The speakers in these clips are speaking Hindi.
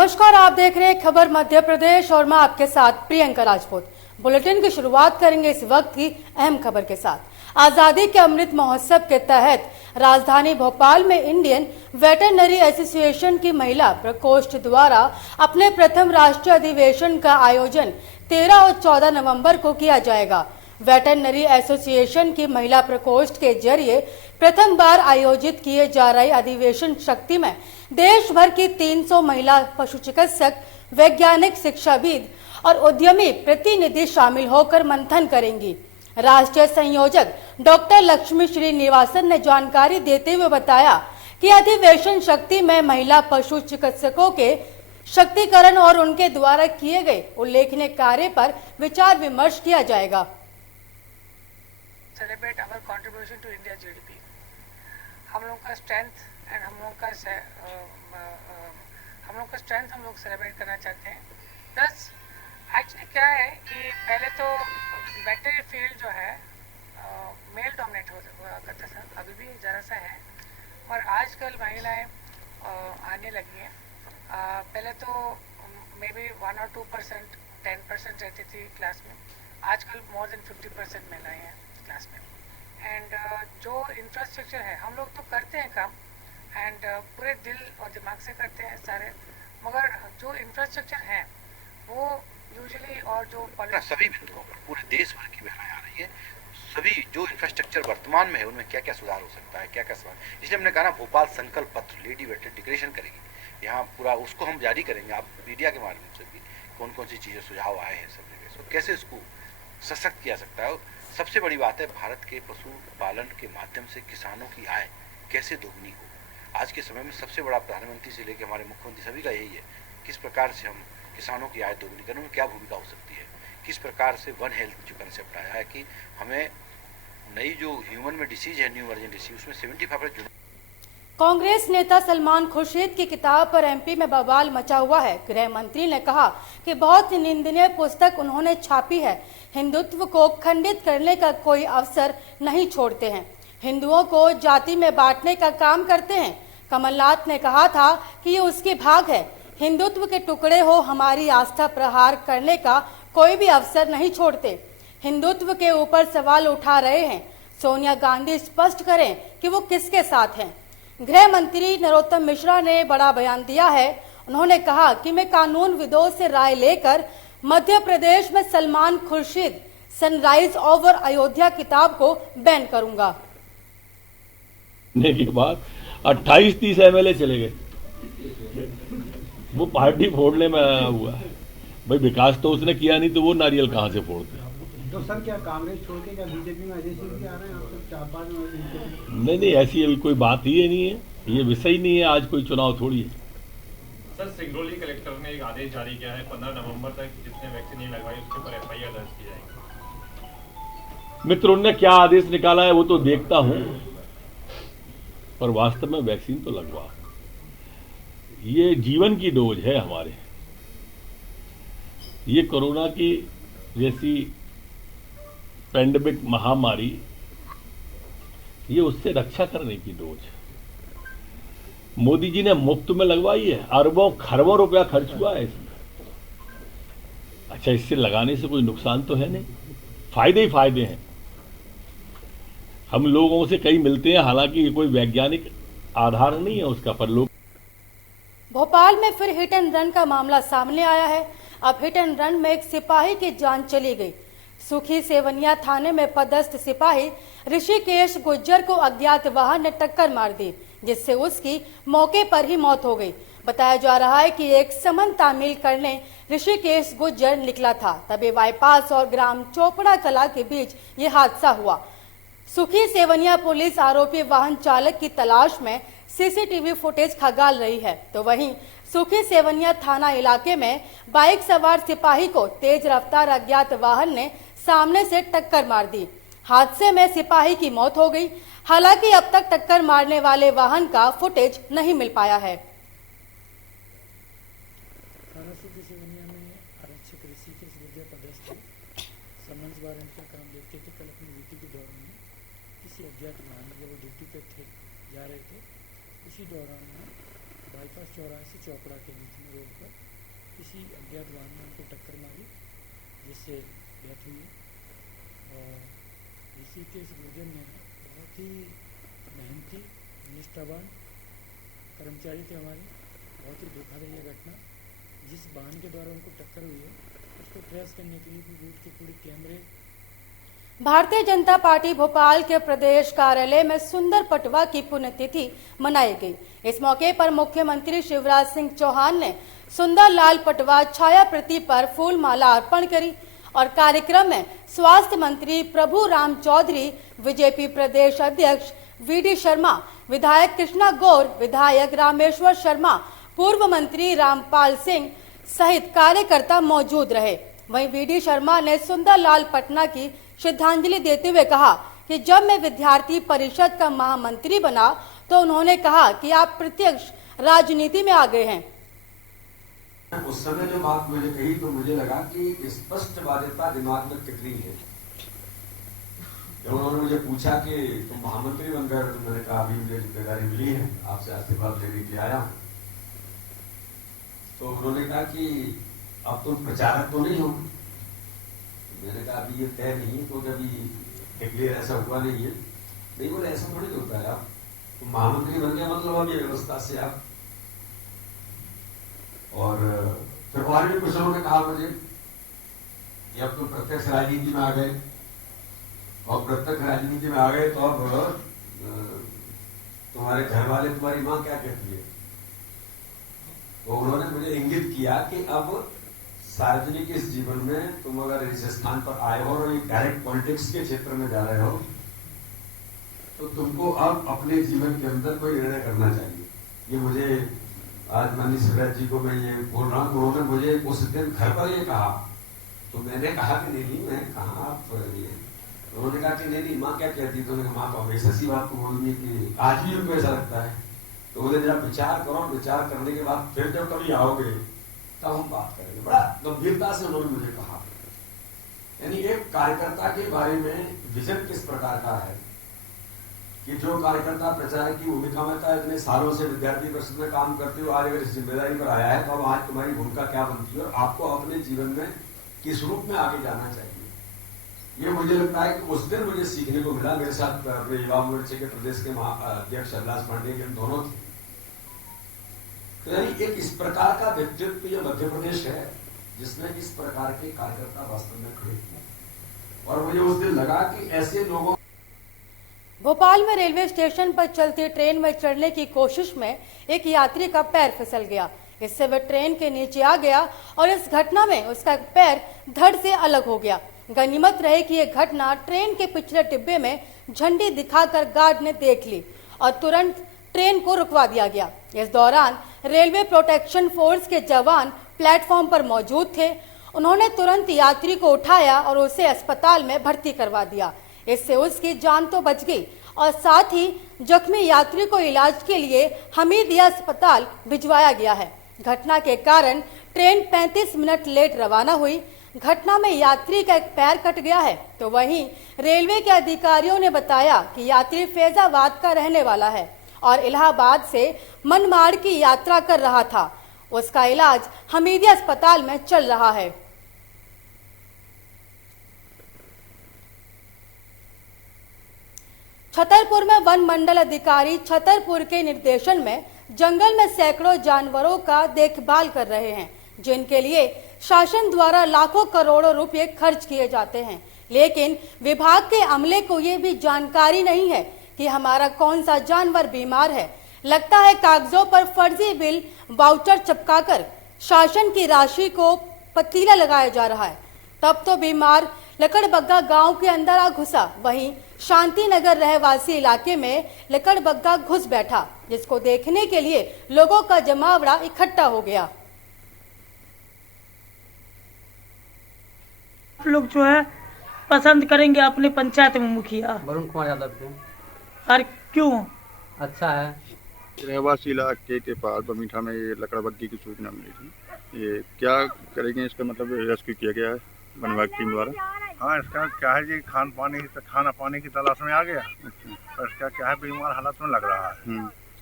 नमस्कार, आप देख रहे हैं खबर मध्य प्रदेश और मैं आपके साथ प्रियंका राजपूत। बुलेटिन की शुरुआत करेंगे इस वक्त की अहम खबर के साथ। आजादी के अमृत महोत्सव के तहत राजधानी भोपाल में इंडियन वेटरनरी एसोसिएशन की महिला प्रकोष्ठ द्वारा अपने प्रथम राष्ट्रीय अधिवेशन का आयोजन 13 और 14 नवंबर को किया जाएगा। वेटरनरी एसोसिएशन की महिला प्रकोष्ठ के जरिए प्रथम बार आयोजित किए जा रहे अधिवेशन शक्ति में देश भर की 300 महिला पशु चिकित्सक, वैज्ञानिक, शिक्षाविद और उद्यमी प्रतिनिधि शामिल होकर मंथन करेंगी। राष्ट्रीय संयोजक डॉक्टर लक्ष्मी श्रीनिवासन ने जानकारी देते हुए बताया कि अधिवेशन शक्ति में महिला पशु चिकित्सकों के शक्तिकरण और उनके द्वारा किए गए उल्लेखनीय कार्य पर विचार विमर्श किया जाएगा। Celebrate our contribution to India GDP. हम लोग का स्ट्रेंथ एंड हम लोग का स्ट्रेंथ हम लोग सेलिब्रेट करना चाहते हैं। प्लस एक्चुअली क्या है कि पहले तो वेटरनरी फील्ड जो है मेल डोमिनेट हुआ करता था, अभी भी ज़रा सा है, और आजकल महिलाएं आने लगी हैं। पहले तो मे बी 1 और 2%, 10% रहती थी क्लास में, आजकल मोर देन 50% महिलाएं हैं क्लास में। एंड जो इंफ्रास्ट्रक्चर है, हम लोग तो करते हैं काम एंड पूरे दिल और दिमाग से करते हैं सारे, मगर जो इंफ्रास्ट्रक्चर है वो यूजुअली और जो सभी बिंदुओं पर पूरे देश भर की महिलाएं आ रही है। सभी जो इंफ्रास्ट्रक्चर वर्तमान में है उनमें क्या क्या सुधार हो सकता है, क्या क्या सवाल, इसलिए हमने कहा ना भोपाल संकल्प पत्र लेडी वेटरनरी डिक्लेरेशन करेगी यहाँ पूरा, उसको हम जारी करेंगे आप मीडिया के माध्यम से भी, कौन कौन सी चीज़ें सुझाव आए हैं सब जगह, तो कैसे इसको सशक्त किया सकता है। सबसे बड़ी बात है भारत के पशुपालन के माध्यम से किसानों की आय कैसे दोगुनी हो। आज के समय में सबसे बड़ा प्रधानमंत्री से लेकर हमारे मुख्यमंत्री सभी का यही है, किस प्रकार से हम किसानों की आय दोगुनी करने में क्या भूमिका हो सकती है, किस प्रकार से वन हेल्थ जो कंसेप्ट आया है कि हमें नई जो ह्यूमन में डिसीज है, न्यू वर्जन डिसीज, उसमें 75%। कांग्रेस नेता सलमान खुर्शीद की किताब पर एमपी में बवाल मचा हुआ है। गृह मंत्री ने कहा कि बहुत निंदनीय पुस्तक उन्होंने छापी है, हिंदुत्व को खंडित करने का कोई अवसर नहीं छोड़ते हैं, हिंदुओं को जाति में बांटने का काम करते हैं। कमलनाथ ने कहा था कि ये उसकी भाग है, हिंदुत्व के टुकड़े हो हमारी आस्था प्रहार करने का कोई भी अवसर नहीं छोड़ते। हिंदुत्व के ऊपर सवाल उठा रहे हैं, सोनिया गांधी स्पष्ट करें कि वो किसके साथ हैं। गृह मंत्री नरोत्तम मिश्रा ने बड़ा बयान दिया है। उन्होंने कहा कि मैं कानून विदों से राय लेकर मध्य प्रदेश में सलमान खुर्शीद सनराइज ओवर अयोध्या किताब को बैन करूंगा। के बाद 28-30 एमएलए चले गए, वो पार्टी फोड़ने में आया हुआ है। भाई विकास तो उसने किया नहीं तो वो नारियल कहाँ से फोड़ते हैं। तो सर क्या कांग्रेस छोड़ के क्या बीजेपी में अजय सिंह भी आ रहे हैं? आप सब 4-5 में नहीं, ऐसी अभी कोई बात ही नहीं है, ये विषय नहीं है, आज कोई चुनाव थोड़ी है। सर सिंगरौली कलेक्टर ने एक आदेश जारी किया है, 15 नवंबर तक जिसने वैक्सीन नहीं लगवाई उसके ऊपर एफआईआर दर्ज की जाएगी। मित्र, उन्होंने क्या आदेश निकाला है वो तो देखता हूं, पर वास्तव में वैक्सीन तो लगवा, ये जीवन की डोज है हमारे। ये कोरोना की जैसी पैंडेमिक महामारी, ये उससे रक्षा करने की डोज है। मोदी जी ने मुफ्त में लगवाई है, अरबों खरबों रुपया खर्च हुआ है इसमें। अच्छा, इससे लगाने से कोई नुकसान तो है नहीं, फायदे ही फायदे हैं। हम लोगों से कई मिलते हैं, हालांकि कोई वैज्ञानिक आधार नहीं है उसका, पर लोग। भोपाल में फिर हिट एंड रन का मामला सामने आया है। अब हिट एंड रन में एक सिपाही की जान चली गई। सुखी सेवनिया थाने में पदस्थ सिपाही ऋषिकेश गुज्जर को अज्ञात वाहन ने टक्कर मार दी, जिससे उसकी मौके पर ही मौत हो गई। बताया जा रहा है कि एक समन तामील करने ऋषिकेश गुज्जर निकला था, तभी बाईपास और ग्राम चोपड़ा कला के बीच ये हादसा हुआ। सुखी सेवनिया पुलिस आरोपी वाहन चालक की तलाश में सीसीटीवी फुटेज खंगाल रही है, तो वहीं सुखी सेवनिया थाना इलाके में बाइक सवार सिपाही को तेज रफ्तार अज्ञात वाहन ने सामने से टक्कर मार दी। हादसे में सिपाही की मौत हो गई। हालांकि अब तक टक्कर मारने वाले वाहन का फुटेज नहीं मिल पाया है। सुखी सेवनिया में आरक्षक ऋषिकेश गुज्जर पदस्थ थे। समन्स वारंट का काम देखते थे। कल अपनी ड्यूटी के दौरान किसी अज्ञात वाहन जब वो ड्यूटी पे थे, जा रहे थे, उसी दौरान बाईपास चौराहे से चौपड़ा के बीच में रोड पर किसी अज्ञात वाहन ने उनको टक्कर मारी, जिससे डेथ हुई है। और ऋषिकेश गुर्जर ने बहुत ही मेहनती, निष्ठावान कर्मचारी थे हमारे। बहुत ही दुखद है यह घटना। जिस वाहन के द्वारा उनको टक्कर हुई है उसको ट्रेस करने के लिए भी रूट के पूरे कैमरे। भारतीय जनता पार्टी भोपाल के प्रदेश कार्यालय में सुंदर पटवा की पुण्यतिथि मनाई गई। इस मौके पर मुख्यमंत्री शिवराज सिंह चौहान ने सुंदर लाल पटवा छाया प्रति पर फूल माला अर्पण करी और कार्यक्रम में स्वास्थ्य मंत्री प्रभु राम चौधरी, बीजेपी प्रदेश अध्यक्ष वीडी शर्मा, विधायक कृष्णा गौर, विधायक रामेश्वर शर्मा, पूर्व मंत्री रामपाल सिंह सहित कार्यकर्ता मौजूद रहे। वहीं वीडी शर्मा ने सुंदर लाल पटना की श्रद्धांजलि देते हुए कहा कि जब मैं विद्यार्थी परिषद का महामंत्री बना तो उन्होंने कहा कि आप प्रत्यक्ष राजनीति में आ गए हैं। उस समय जो बात मुझे कही तो मुझे लगा कि स्पष्ट बाध्यता दिमाग में कितनी है। जब उन्होंने मुझे पूछा कि तुम महामंत्री बन गए, तो मैंने कहा अभी मुझे जिम्मेदारी मिली है, आपसे आशीर्वाद लेने के लिए आया हूं। तो उन्होंने कहा कि अब तुम प्रचारक तो नहीं हो। मैंने कहा अभी ये तय नहीं है, तो अभी डिक्लेयर ऐसा हुआ नहीं है। नहीं बोले ऐसा थोड़ी होता है, आप तो महामंत्री बन गया मतलब अब ये व्यवस्था से आप। और फिर और भी कुछ लोगों ने कहा मुझे कि अब तुम प्रत्यक्ष राजनीति में आ गए, और प्रत्यक्ष राजनीति में आ गए तो अब तुम्हारे घर वाले, तुम्हारी माँ क्या कहती है। तो उन्होंने मुझे इंगित किया कि अब सार्वजनिक इस जीवन में तुम अगर इस स्थान पर आए हो और डायरेक्ट पॉलिटिक्स के क्षेत्र में जा रहे हो, तो तुमको अब अपने जीवन के अंदर कोई निर्णय करना चाहिए। ये मुझे आज माननीय शिवराज जी को मैं ये बोल रहा हूँ। उन्होंने मुझे उस दिन घर पर ये कहा, तो मैंने कहा कि नहीं, मैं कहा आप ये। उन्होंने कहा कि नहीं माँ क्या कहती, तो मैंने कहा माँ तो हमेशा सी बात को बोलूंगी कि आज भी उनको ऐसा लगता है। तो बोले जरा विचार करो, विचार करने के बाद फिर जब कभी आओगे तब हम बात करेंगे। बड़ा गंभीरता से उन्होंने मुझे कहा। यानी एक कार्यकर्ता के बारे में विजन किस प्रकार का है कि जो कार्यकर्ता प्रचारक की भूमिका में था, इतने सालों से विद्यार्थी परिषद में काम करते हो, आज अगर इस जिम्मेदारी पर आया है तो अब आज तुम्हारी भूमिका क्या बनती है और आपको अपने जीवन में किस रूप में आगे जाना चाहिए। ये मुझे लगता है कि उस दिन मुझे सीखने को मिला। मेरे साथ अपने युवा मोर्चे के प्रदेश के अध्यक्ष अभिलाष पांडे के दोनों थे। तो यानी एक इस प्रकार का व्यक्तित्व ये मध्य प्रदेश है जिसमें इस प्रकार के कार्यकर्ता वास्तव में खड़े हैं। और मुझे उस दिन लगा कि ऐसे लोगों। भोपाल में रेलवे स्टेशन पर चलती ट्रेन में चढ़ने की कोशिश में एक यात्री का पैर फिसल गया। इससे वह ट्रेन के नीचे आ गया और इस घटना में उसका पैर धड़ से अलग हो गया। गनीमत रहे कि यह घटना ट्रेन के पिछले डिब्बे में झंडी दिखाकर गार्ड ने देख ली और तुरंत ट्रेन को रुकवा दिया गया। इस दौरान रेलवे प्रोटेक्शन फोर्स के जवान प्लेटफॉर्म पर मौजूद थे। उन्होंने तुरंत यात्री को उठाया और उसे अस्पताल में भर्ती करवा दिया। इससे उसकी जान तो बच गई और साथ ही जख्मी यात्री को इलाज के लिए हमीदिया अस्पताल भिजवाया गया है। घटना के कारण ट्रेन 35 मिनट लेट रवाना हुई। घटना में यात्री का एक पैर कट गया है, तो वहीं रेलवे के अधिकारियों ने बताया कि यात्री फैजाबाद का रहने वाला है और इलाहाबाद से मनमाड़ की यात्रा कर रहा था। उसका इलाज हमीदिया अस्पताल में चल रहा है। छतरपुर में वन मंडल अधिकारी छतरपुर के निर्देशन में जंगल में सैकड़ों जानवरों का देखभाल कर रहे हैं, जिनके लिए शासन द्वारा लाखों करोड़ों रुपए खर्च किए जाते हैं। लेकिन विभाग के अमले को ये भी जानकारी नहीं है कि हमारा कौन सा जानवर बीमार है। लगता है कागजों पर फर्जी बिल वाउचर चिपकाकर शासन की राशि को पतीला लगाया जा रहा है। तब तो बीमार लकड़बग्गा गांव के अंदर आ घुसा, वहीं शांति नगर रहवासी इलाके में लकड़बग्गा घुस बैठा, जिसको देखने के लिए लोगों का जमावड़ा इकट्ठा हो गया। आप लोग जो है पसंद करेंगे अपने पंचायत में मुखिया वरुण कुमार यादव को। और क्यों? अच्छा है। रहवासी इलाके के पास बमीठा में ये लकड़बग्गी की सूचना मिली थी। ये क्या करेंगे, इसका मतलब रेस्क्यू किया गया है वन विभाग टीम द्वारा। हाँ, इसका क्या है जी, खाना पानी की तलाश में आ गया। अच्छा। पर इसका क्या है, बीमार हालत में लग रहा है।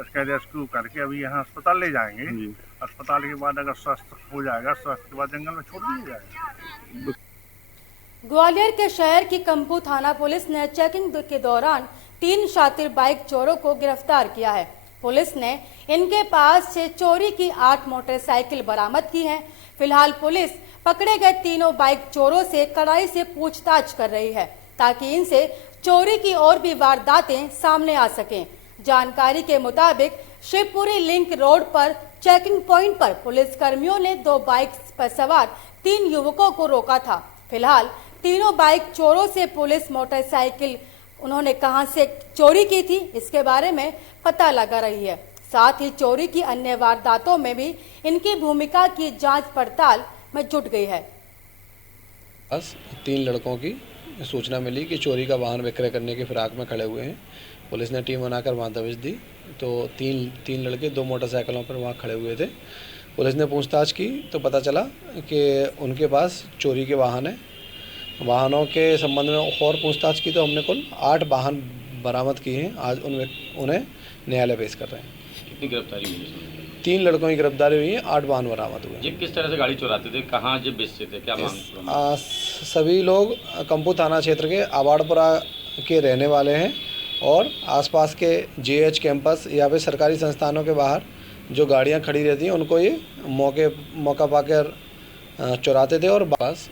इसका रेस्क्यू करके अभी यहाँ अस्पताल ले जाएंगे। अस्पताल के बाद अगर स्वस्थ हो जाएगा, स्वस्थ के बाद जंगल में छोड़ दिया जाएगा। ग्वालियर के शहर की कंपू थाना पुलिस ने चेकिंग के दौरान 3 शातिर बाइक चोरों को गिरफ्तार किया है। पुलिस ने इनके पास से चोरी की 8 मोटरसाइकिल बरामद की है। फिलहाल पुलिस पकड़े गए तीनों बाइक चोरों से कड़ाई से पूछताछ कर रही है ताकि इनसे चोरी की और भी वारदातें सामने आ सकें। जानकारी के मुताबिक शिवपुरी लिंक रोड पर चेकिंग पॉइंट पर पुलिस कर्मियों ने 2 बाइक पर सवार 3 युवकों को रोका था। फिलहाल तीनों बाइक चोरों से पुलिस मोटरसाइकिल उन्होंने कहां से चोरी की थी इसके बारे में पता लगा रही है। साथ ही चोरी की अन्य वारदातों में भी इनकी भूमिका की जांच पड़ताल में जुट गई है। बस 3 लड़कों की सूचना मिली कि चोरी का वाहन विक्रय करने के फिराक में खड़े हुए हैं। पुलिस ने टीम बनाकर वहाँ दबिश दी तो तीन लड़के 2 मोटरसाइकिलों पर वहाँ खड़े हुए थे। पुलिस ने पूछताछ की तो पता चला कि उनके पास चोरी के वाहन हैं। वाहनों के संबंध में और पूछताछ की तो हमने कुल 8 वाहन बरामद किए हैं। आज उन्हें न्यायालय पेश कर रहे हैं। कितनी गिरफ्तारी हुई? 3 लड़कों की गिरफ्तारी हुई है, 8 वाहन बरामद हुए। ये किस तरह से गाड़ी चुराते थे, कहाँ जब बेचते थे, क्या मांग? सभी लोग कंपू थाना क्षेत्र के आबाड़पुरा के रहने वाले हैं और आसपास के JH कैंपस या फिर सरकारी संस्थानों के बाहर जो गाड़ियां खड़ी रहती हैं उनको ये मौका पाकर चुराते थे। और बस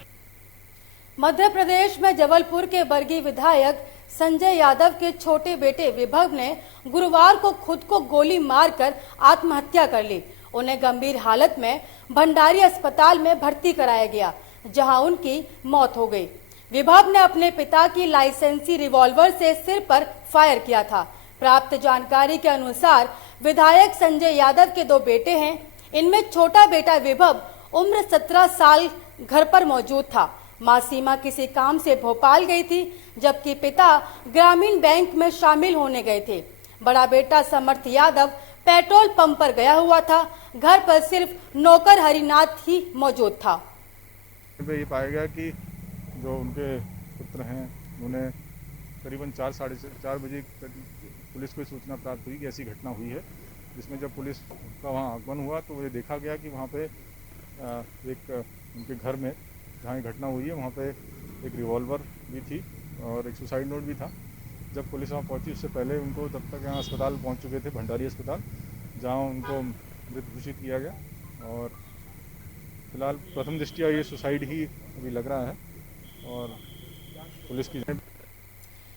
मध्य प्रदेश में जबलपुर के बरगी विधायक संजय यादव के छोटे बेटे विभव ने गुरुवार को खुद को गोली मारकर आत्महत्या कर ली। उन्हें गंभीर हालत में भंडारी अस्पताल में भर्ती कराया गया, जहां उनकी मौत हो गई। विभव ने अपने पिता की लाइसेंसी रिवॉल्वर से सिर पर फायर किया था। प्राप्त जानकारी के अनुसार विधायक संजय यादव के 2 बेटे हैं। इनमें छोटा बेटा विभव उम्र 17 साल घर पर मौजूद था। मां सीमा किसी काम से भोपाल गई थी, जबकि पिता ग्रामीण बैंक में शामिल होने गए थे। बड़ा बेटा समर्थ यादव पेट्रोल पंप पर गया हुआ था। घर पर सिर्फ नौकर हरिनाथ ही मौजूद था। ये पाया गया कि जो उनके पुत्र हैं उन्हें करीबन 4 साढ़े 4 बजे पुलिस को सूचना प्राप्त हुई कि ऐसी घटना हुई है, जिसमें जब पुलिस का वहाँ आगमन हुआ तो ये देखा गया कि वहाँ पे एक उनके घर में जहाँ ये घटना हुई है वहाँ पे एक रिवॉल्वर भी थी और एक सुसाइड नोट भी था। जब पुलिस वहाँ पहुँची उससे पहले उनको तब तक यहाँ अस्पताल पहुँच चुके थे, भंडारी अस्पताल, जहाँ उनको मृत घोषित किया गया। और फिलहाल प्रथम दृष्टया ये सुसाइड ही अभी लग रहा है। और पुलिस की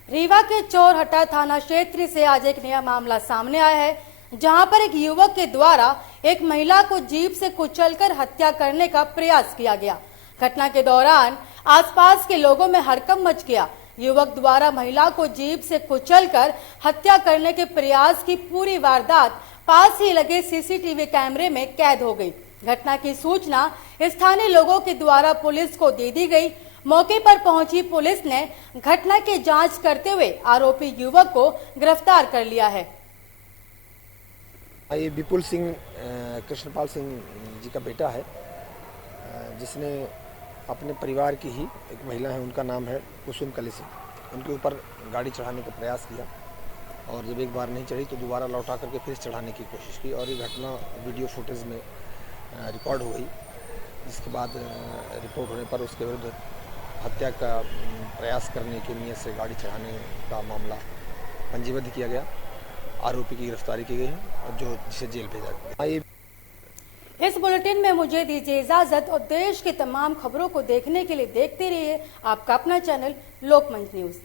रीवा के चोरहट्टा थाना क्षेत्र से आज एक नया मामला सामने आया है, जहां पर एक युवक के द्वारा एक महिला को जीप से कुचलकर हत्या करने का प्रयास किया गया। घटना के दौरान आसपास के लोगों में हड़कंप मच गया। युवक द्वारा महिला को जीप से कुचलकर हत्या करने के प्रयास की पूरी वारदात पास ही लगे CCTV कैमरे में कैद हो गई। घटना की सूचना स्थानीय लोगों के द्वारा पुलिस को दे दी गई। मौके पर पहुंची पुलिस ने घटना की जांच करते हुए आरोपी युवक को गिरफ्तार कर लिया है। ये विपुल सिंह कृष्णपाल सिंह जी का बेटा है, जिसने अपने परिवार की ही एक महिला है, उनका नाम है कुसुम कलिसी, उनके ऊपर गाड़ी चढ़ाने का प्रयास किया और जब एक बार नहीं चढ़ी तो दोबारा लौटा करके फिर चढ़ाने की कोशिश की और ये घटना वीडियो फुटेज में रिकॉर्ड हो गई, जिसके बाद रिपोर्ट होने पर उसके विरुद्ध हत्या का प्रयास करने की नीयत से गाड़ी चढ़ाने का मामला पंजीबद्ध किया गया। आरोपी की गिरफ्तारी की गई है और जिसे जेल भेजा गया। इस बुलेटिन में मुझे दीजिए इजाजत और देश की तमाम खबरों को देखने के लिए देखते रहिए आपका अपना चैनल लोकमंच न्यूज।